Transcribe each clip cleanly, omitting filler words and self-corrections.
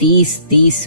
30-30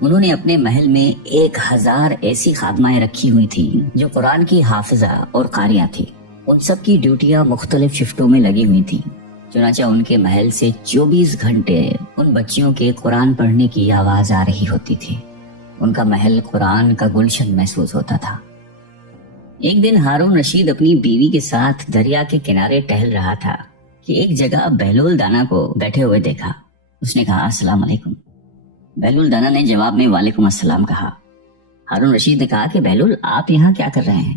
انہوں نے اپنے محل میں 1000 ایسی خادمائیں رکھی ہوئی تھی جو قرآن کی حافظہ اور قاریہ تھی۔ ان سب کی ڈیوٹیاں مختلف شفٹوں میں لگی ہوئی تھیں۔ چنانچہ ان کے محل سے 24 گھنٹے ان بچیوں کے قرآن پڑھنے کی آواز آ رہی ہوتی تھی۔ ان کا محل قرآن کا گلشن محسوس ہوتا تھا۔ ایک دن ہارون رشید اپنی بیوی کے ساتھ دریا کے کنارے ٹہل رہا تھا کہ ایک جگہ بہلول دانا کو بیٹھے ہوئے دیکھا۔ اس نے کہا السلام علیکم۔ بہلول دانا نے جواب میں وعلیکم السلام کہا۔ ہارون رشید نے کہا کہ بہلول آپ یہاں کیا کر رہے ہیں؟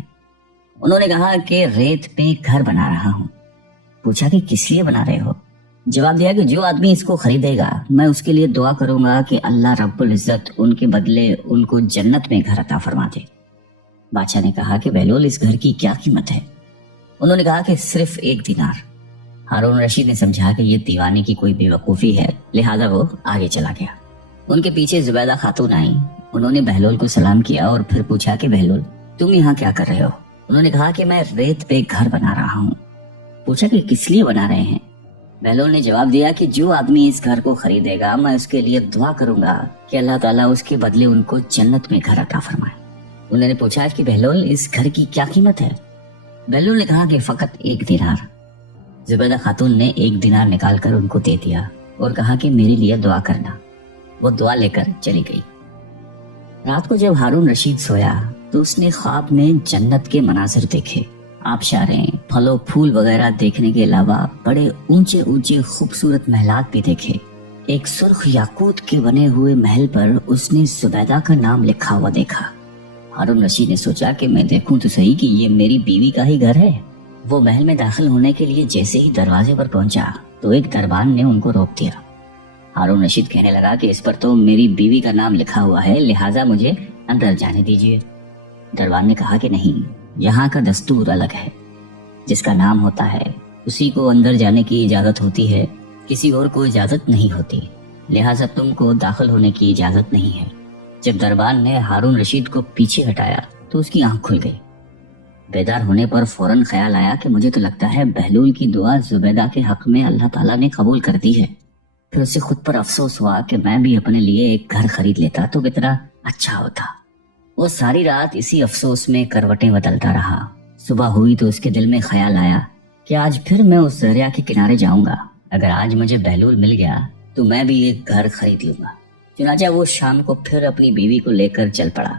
انہوں نے کہا کہ ریت پہ گھر بنا رہا ہوں۔ پوچھا کہ کس لیے بنا رہے ہو؟ جواب دیا کہ جو آدمی اس کو خریدے گا میں اس کے لیے دعا کروں گا کہ اللہ رب العزت ان کے بدلے ان کو جنت میں گھر عطا فرما دے۔ بادشاہ نے کہا کہ بہلول اس گھر کی کیا قیمت ہے؟ انہوں نے کہا کہ صرف 1 دینار۔ ہارون رشید نے سمجھا کہ یہ دیوانے کی کوئی بے وقوفی ہے، لہذا وہ آگے چلا گیا۔ ان کے پیچھے زبیدہ خاتون آئیں۔ انہوں نے بہلول کو سلام کیا اور پھر پوچھا کہ بہلول تم یہاں کیا کر رہے ہو؟ انہوں نے کہا کہ میں ریت پہ گھر بنا رہا ہوں۔ پوچھا کہ کس لیے بنا رہے ہیں؟ بہلول نے جواب دیا کہ جو آدمی اس گھر کو خریدے گا میں اس کے لیے دعا کروں گا کہ اللہ تعالیٰ اس کے بدلے ان کو جنت میں گھر عطا فرمائے۔ انہوں نے پوچھا کہ بہلول اس گھر کی کیا قیمت ہے؟ بہلول نے کہا کہ فقط 1 دینار۔ زبیدہ خاتون نے 1 دینار نکال کر ان کو دے دیا اور کہا کہ میرے لیے دعا کرنا۔ وہ دعا لے کر چلی گئی۔ رات کو جب ہارون رشید سویا تو اس نے خواب میں جنت کے مناظر دیکھے۔ آبشاریں، پھل و پھول وغیرہ دیکھنے کے علاوہ بڑے اونچے اونچے خوبصورت محلات بھی دیکھے۔ ایک سرخ یاقوت کے بنے ہوئے محل پر اس نے زبیدہ کا نام لکھا ہوا دیکھا۔ ہارون رشید نے سوچا کہ میں دیکھوں تو صحیح کہ یہ میری بیوی کا ہی گھر ہے۔ وہ محل میں داخل ہونے کے لیے جیسے ہی دروازے پر پہنچا تو ایک دربان نے ان کو روک دیا۔ ہارون رشید کہنے لگا کہ اس پر تو میری بیوی کا نام لکھا ہوا ہے، لہٰذا مجھے اندر جانے دیجیے۔ دربان نے کہا کہ نہیں، یہاں کا دستور الگ ہے۔ جس کا نام ہوتا ہے اسی کو اندر جانے کی اجازت ہوتی ہے، کسی اور کو اجازت نہیں ہوتی، لہٰذا تم کو داخل ہونے کی اجازت نہیں ہے۔ جب دربان نے ہارون رشید کو پیچھے ہٹایا تو اس کی آنکھ کھل گئی۔ بیدار ہونے پر فوراً خیال آیا کہ مجھے تو لگتا ہے بہلول کی دعا زبیدہ کے حق میں اللہ تعالیٰ نے قبول کر دی ہے۔ پھر اسے خود پر افسوس ہوا کہ میں بھی اپنے لیے ایک گھر خرید لیتا تو کتنا اچھا ہوتا۔ وہ ساری رات اسی افسوس میں کروٹیں بدلتا رہا۔ صبح ہوئی تو اس کے دل میں خیال آیا کہ آج پھر میں اس دریا کے کنارے جاؤں گا۔ اگر آج مجھے بہلول مل گیا تو میں بھی ایک گھر خرید لوں گا۔ چنانچہ وہ شام کو پھر اپنی بیوی کو لے کر چل پڑا۔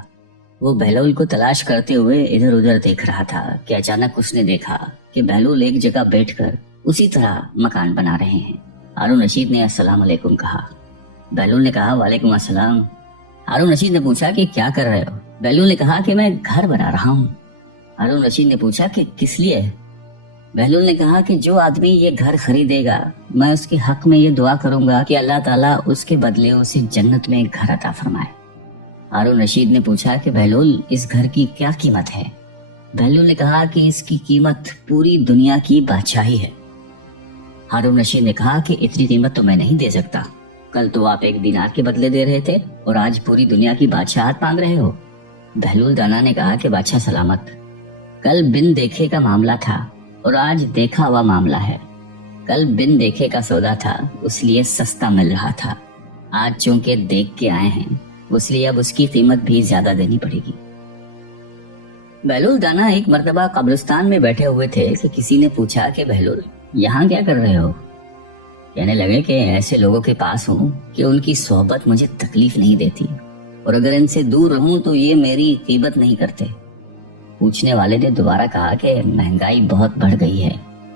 وہ بہلول کو تلاش کرتے ہوئے ادھر ادھر دیکھ رہا تھا کہ اچانک اس نے دیکھا کہ بہلول ایک جگہ بیٹھ کر اسی طرح مکان بنا رہے ہیں۔ ہارون رشید نے السلام علیکم کہا۔ بہلول نے کہا وعلیکم السلام۔ ہارون رشید نے پوچھا کہ کیا کر رہے ہو؟ بہلول نے کہا کہ میں گھر بنا رہا ہوں۔ ہارون رشید نے پوچھا کہ کس لیے؟ بہلول نے کہا کہ جو آدمی یہ گھر خریدے گا میں اس کے حق میں یہ دعا کروں گا کہ اللہ تعالیٰ اس کے بدلے اسے جنت میں گھر عطا فرمائے۔ ہارون رشید نے پوچھا کہ بہلول اس گھر کی کیا قیمت ہے؟ بہلول نے کہا کہ اس کی قیمت پوری دنیا کی بادشاہی ہے۔ ہارون رشید نے کہا کہ اتنی قیمت تو میں نہیں دے سکتا۔ کل تو آپ 1 دینار کے بدلے دے رہے تھے اور آج پوری دنیا کی بادشاہت مانگ رہے ہو۔ بہلول دانا نے کہا کہ بادشاہ سلامت، کل بن دیکھے کا معاملہ تھا اور آج دیکھا ہوا معاملہ ہے۔ کل بن دیکھے کا سودا تھا اس لیے سستا مل رہا تھا، آج چونکہ دیکھ کے آئے ہیں اس لیے اب اس کی قیمت بھی زیادہ دینی پڑے گی۔ بہلول دانا ایک مرتبہ قبرستان میں بیٹھے ہوئے تھے کہ کسی نے پوچھا کہ بہلول یہاں کیا کر رہے ہو؟ کہنے لگے کہ ایسے لوگوں کے پاس ہوں کہ ان کی صحبت مجھے تکلیف نہیں دیتی اور اگر ان سے دور رہوں تو یہ میری غیبت نہیں کرتے۔ پوچھنے والے نے دوبارہ کہا کہ مہنگائی بہت بڑھ گئی ہے،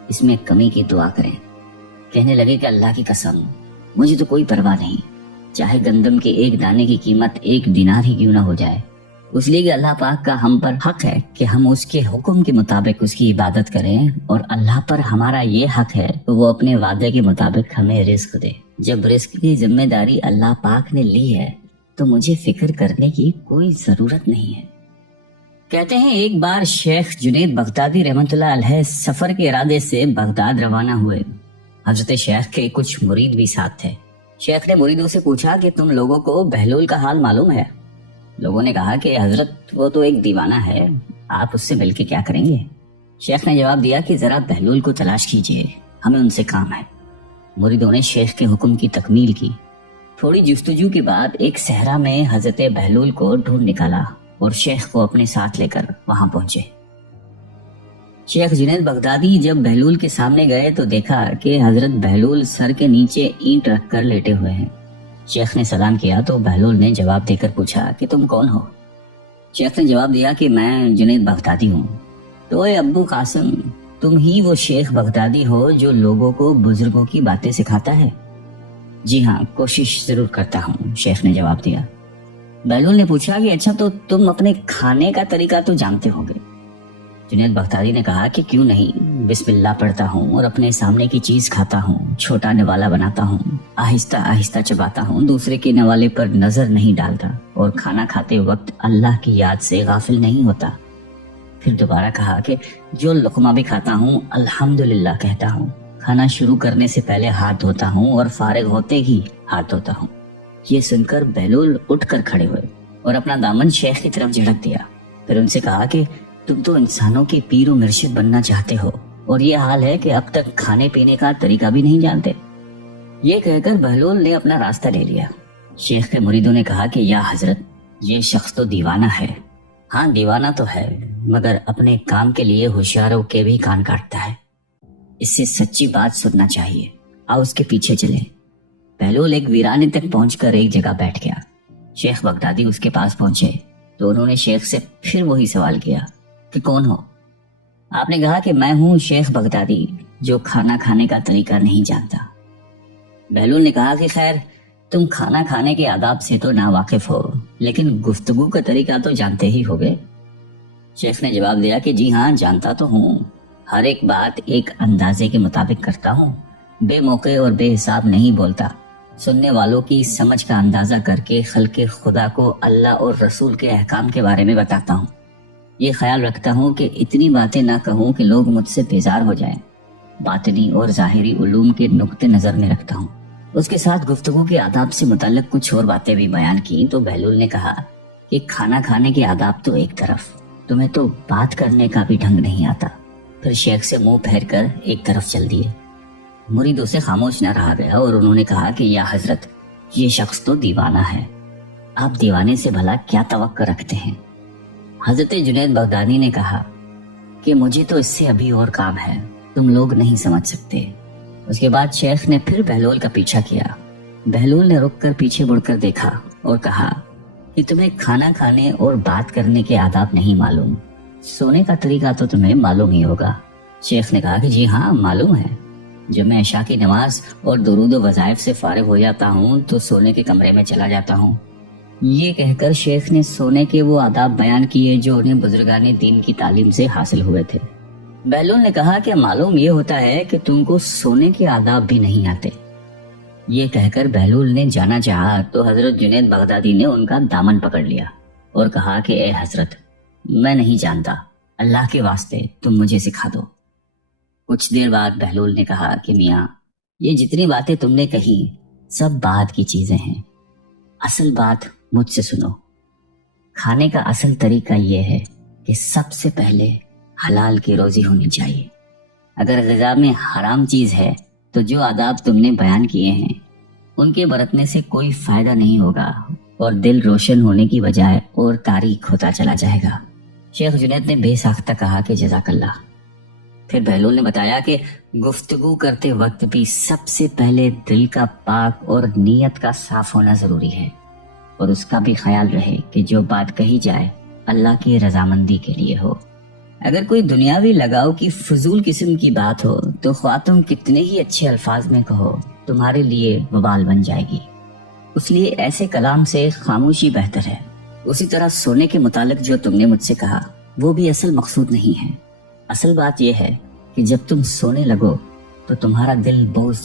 اس میں کمی کی دعا کریں۔ کہنے لگے کہ اللہ کی قسم مجھے تو کوئی پرواہ نہیں، چاہے گندم کے 1 دانے کی قیمت 1 دینار ہی کیوں نہ ہو جائے، اس لیے کہ اللہ پاک کا ہم پر حق ہے کہ ہم اس کے حکم کے مطابق اس کی عبادت کریں، اور اللہ پر ہمارا یہ حق ہے کہ وہ اپنے وعدے کے مطابق ہمیں رزق دے۔ جب رزق کی ذمہ داری اللہ پاک نے لی ہے تو مجھے فکر کرنے کی کوئی ضرورت نہیں ہے۔ کہتے ہیں ایک بار شیخ جنید بغدادی رحمۃ اللہ علیہ سفر کے ارادے سے بغداد روانہ ہوئے۔ حضرت شیخ کے کچھ مرید بھی ساتھ تھے۔ شیخ نے مریدوں سے پوچھا کہ تم لوگوں کو بہلول کا حال معلوم ہے؟ لوگوں نے کہا کہ حضرت وہ تو ایک دیوانہ ہے، آپ اس سے مل کے کیا کریں گے؟ شیخ نے جواب دیا کہ ذرا بہلول کو تلاش کیجیے، ہمیں ان سے کام ہے۔ مریدوں نے شیخ کے حکم کی تکمیل کی۔ تھوڑی جستجو کے بعد ایک صحرا میں حضرت بہلول کو ڈھونڈ نکالا اور شیخ کو اپنے ساتھ لے کر وہاں پہنچے۔ شیخ جنید بغدادی جب بہلول کے سامنے گئے تو دیکھا کہ حضرت بہلول سر کے نیچے اینٹ رکھ کر لیٹے ہوئے ہیں۔ شیخ نے سلام کیا تو بہلول نے جواب دے کر پوچھا کہ تم کون ہو؟ شیخ نے جواب دیا کہ میں جنید بغدادی ہوں۔ تو اے ابو قاسم، تم ہی وہ شیخ بغدادی ہو جو لوگوں کو بزرگوں کی باتیں سکھاتا ہے؟ جی ہاں، کوشش ضرور کرتا ہوں، شیخ نے جواب دیا۔ بہلول نے پوچھا کہ اچھا تو تم اپنے کھانے کا طریقہ تو جانتے ہو گے؟ جنید بغدادی نے کہا کہ کیوں نہیں، بسم اللہ پڑھتا ہوں اور اپنے سامنے کی چیز کھاتا ہوں، چھوٹا نوالا بناتا ہوں، آہستہ آہستہ چباتا ہوں، دوسرے کے نوالے پر نظر نہیں ڈالتا اور کھانا کھاتے وقت اللہ کی یاد سے غافل نہیں ہوتا۔ پھر دوبارہ کہا کہ جو لقمہ بھی کھاتا ہوں الحمدللہ کہتا ہوں، کھانا شروع کرنے سے پہلے ہاتھ دھوتا ہوں اور فارغ ہوتے ہی ہاتھ دھوتا ہوں۔ یہ سن کر بہلول اٹھ کر کھڑے ہوئے اور اپنا دامن شیخ کی طرف جھڑک دیا۔ پھر ان سے کہا کہ تم تو انسانوں کے پیر و مرشد بننا چاہتے ہو اور یہ حال ہے کہ اب تک کھانے پینے کا طریقہ بھی نہیں جانتے۔ یہ کہہ کر بہلول نے اپنا راستہ لے لیا۔ شیخ کے مریدوں نے کہا کہ یا حضرت، یہ شخص تو دیوانہ ہے۔ ہاں دیوانہ تو ہے، مگر اپنے کام کے لیے ہوشیاروں کے بھی کان کاٹتا ہے۔ اس سے سچی بات سننا چاہیے، آؤ اس کے پیچھے چلیں۔ بہلول ایک ویرانے تک پہنچ کر ایک جگہ بیٹھ گیا۔ شیخ بغدادی اس کے پاس پہنچے تو انہوں نے شیخ سے پھر وہی سوال کیا کہ کون ہو؟ آپ نے کہا کہ میں ہوں شیخ بغدادی جو کھانا کھانے کا طریقہ نہیں جانتا۔ بہلول نے کہا کہ خیر، تم کھانا کھانے کے آداب سے تو ناواقف ہو، لیکن گفتگو کا طریقہ تو جانتے ہی ہوگے۔ شیخ نے جواب دیا کہ جی ہاں، جانتا تو ہوں، ہر ایک بات ایک اندازے کے مطابق کرتا ہوں، بے موقع اور بے حساب نہیں بولتا، سننے والوں کی سمجھ کا اندازہ کر کے خلق خدا کو اللہ اور رسول کے احکام کے بارے میں بتاتا ہوں۔ یہ خیال رکھتا ہوں کہ اتنی باتیں نہ کہوں کہ لوگ مجھ سے بیزار ہو جائیں، باطنی اور ظاہری علوم کے نقطے نظر میں رکھتا ہوں۔ اس کے ساتھ گفتگو کے آداب سے متعلق کچھ اور باتیں بھی بیان کی تو بہلول نے کہا کہ کھانا کھانے کے آداب تو ایک طرف، تمہیں تو بات کرنے کا بھی ڈھنگ نہیں آتا۔ پھر شیخ سے منہ پھیر کر ایک طرف چل دیے۔ مریدوں سے خاموش نہ رہا گیا اور انہوں نے کہا کہ یا حضرت، یہ شخص تو دیوانہ ہے، آپ دیوانے سے بھلا کیا توقع رکھتے ہیں؟ حضرت جنید بغدادی نے کہا کہ مجھے تو اس سے ابھی اور کام ہے، تم لوگ نہیں سمجھ سکتے۔ اس کے بعد شیخ نے پھر بہلول کا پیچھا کیا۔ بہلول نے رک کر پیچھے مڑ کر دیکھا اور کہا کہ تمہیں کھانا کھانے اور بات کرنے کے آداب نہیں معلوم، سونے کا طریقہ تو تمہیں معلوم ہی ہوگا۔ شیخ نے کہا کہ جی ہاں معلوم ہے، جب میں عشاء کی نماز اور درود و وظائف سے فارغ ہو جاتا ہوں تو سونے کے کمرے میں چلا جاتا ہوں۔ یہ کہہ کر شیخ نے سونے کے وہ آداب بیان کیے جو انہیں بزرگان دین کی تعلیم سے حاصل ہوئے تھے۔ بہلول نے کہا کہ معلوم یہ ہوتا ہے کہ تم کو سونے کے آداب بھی نہیں آتے۔ یہ کہہ کر بہلول نے جانا چاہا تو حضرت جنید بغدادی نے ان کا دامن پکڑ لیا اور کہا کہ اے حضرت، میں نہیں جانتا، اللہ کے واسطے تم مجھے سکھا دو۔ کچھ دیر بعد بہلول نے کہا کہ میاں، یہ جتنی باتیں تم نے کہی سب بعد کی چیزیں ہیں، اصل بات مجھ سے سنو۔ کھانے کا اصل طریقہ یہ ہے کہ سب سے پہلے حلال کی روزی ہونی چاہیے۔ اگر غذا میں حرام چیز ہے تو جو آداب تم نے بیان کیے ہیں ان کے برتنے سے کوئی فائدہ نہیں ہوگا اور دل روشن ہونے کی بجائے اور تاریک ہوتا چلا جائے گا۔ شیخ جنید نے بے ساختہ کہا کہ جزاک اللہ۔ پھر بہلول نے بتایا کہ گفتگو کرتے وقت بھی سب سے پہلے دل کا پاک اور نیت کا صاف ہونا ضروری ہے، اور اس کا بھی خیال رہے کہ جو بات کہی جائے اللہ کی رضامندی کے لیے ہو۔ اگر کوئی دنیاوی لگاؤ کی فضول قسم کی بات ہو تو خواہ تم کتنے ہی اچھے الفاظ میں کہو، تمہارے لیے وبال بن جائے گی۔ اس لیے ایسے کلام سے خاموشی بہتر ہے۔ اسی طرح سونے کے متعلق جو تم نے مجھ سے کہا وہ بھی اصل مقصود نہیں ہے۔ اصل بات یہ ہے کہ جب تم سونے لگو تو تمہارا دل بغض،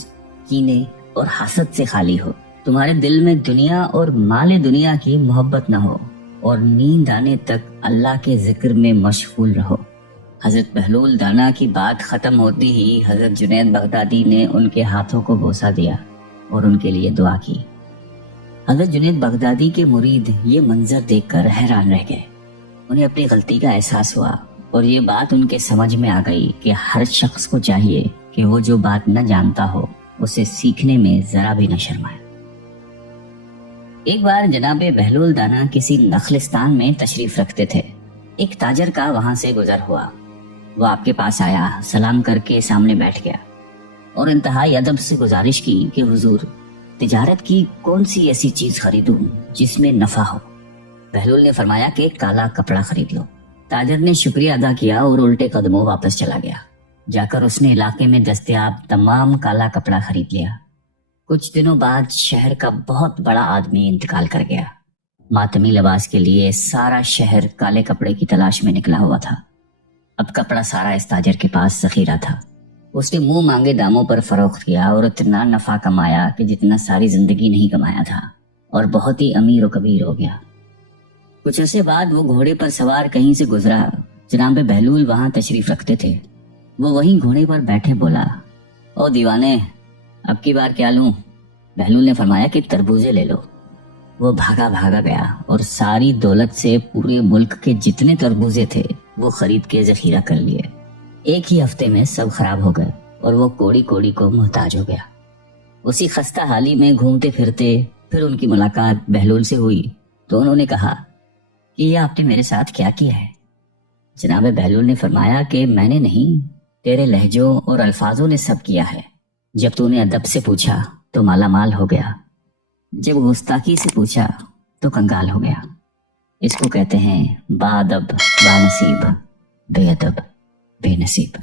کینے اور حسد سے خالی ہو، تمہارے دل میں دنیا اور مال دنیا کی محبت نہ ہو، اور نیند آنے تک اللہ کے ذکر میں مشغول رہو۔ حضرت بہلول دانا کی بات ختم ہوتی ہی حضرت جنید بغدادی نے ان کے ہاتھوں کو بوسہ دیا اور ان کے لیے دعا کی۔ حضرت جنید بغدادی کے مرید یہ منظر دیکھ کر حیران رہ گئے۔ انہیں اپنی غلطی کا احساس ہوا اور یہ بات ان کے سمجھ میں آ گئی کہ ہر شخص کو چاہیے کہ وہ جو بات نہ جانتا ہو اسے سیکھنے میں ذرا بھی نہ شرمائے۔ ایک بار جناب بہلول دانا کسی نخلستان میں تشریف رکھتے تھے۔ ایک تاجر کا وہاں سے گزر ہوا، وہ آپ کے پاس آیا، سلام کر کے سامنے بیٹھ گیا اور انتہائی ادب سے گزارش کی کہ حضور تجارت کی کون سی ایسی چیز خریدوں جس میں نفع ہو۔ بہلول نے فرمایا کہ کالا کپڑا خرید لو۔ تاجر نے شکریہ ادا کیا اور الٹے قدموں واپس چلا گیا۔ جا کر اس نے علاقے میں دستیاب تمام کالا کپڑا خرید لیا۔ کچھ دنوں بعد شہر کا بہت بڑا آدمی انتقال کر گیا۔ ماتمی لباس کے لیے سارا شہر کالے کپڑے کی تلاش میں نکلا ہوا تھا۔ اب کپڑا سارا اس تاجر کے پاس ذخیرہ تھا۔ اس نے منہ مانگے داموں پر فروخت کیا اور اتنا نفع کمایا کہ جتنا ساری زندگی نہیں کمایا تھا، اور بہت ہی امیر و کبیر ہو گیا۔ کچھ عرصے بعد وہ گھوڑے پر سوار کہیں سے گزرا۔ جناب بہلول وہاں تشریف رکھتے تھے۔ وہ وہیں گھوڑے پر بیٹھے بولا، او دیوانے، اب کی بار کیا لوں؟ بہلول نے فرمایا کہ تربوزے لے لو۔ وہ بھاگا بھاگا گیا اور ساری دولت سے پورے ملک کے جتنے تربوزے تھے وہ خرید کے ذخیرہ کر لیے۔ ایک ہی ہفتے میں سب خراب ہو گئے اور وہ کوڑی کوڑی کو محتاج ہو گیا۔ اسی خستہ حالی میں گھومتے پھرتے پھر ان کی ملاقات بہلول سے ہوئی تو انہوں نے کہا کہ یہ آپ نے میرے ساتھ کیا کیا ہے؟ جناب بہلول نے فرمایا کہ میں نے نہیں، تیرے لہجوں اور الفاظوں نے سب کیا ہے۔ جب تو نے ادب سے پوچھا تو مالا مال ہو گیا، جب گستاخی سے پوچھا تو کنگال ہو گیا۔ اس کو کہتے ہیں با ادب با نصیب، بے ادب بے نصیب۔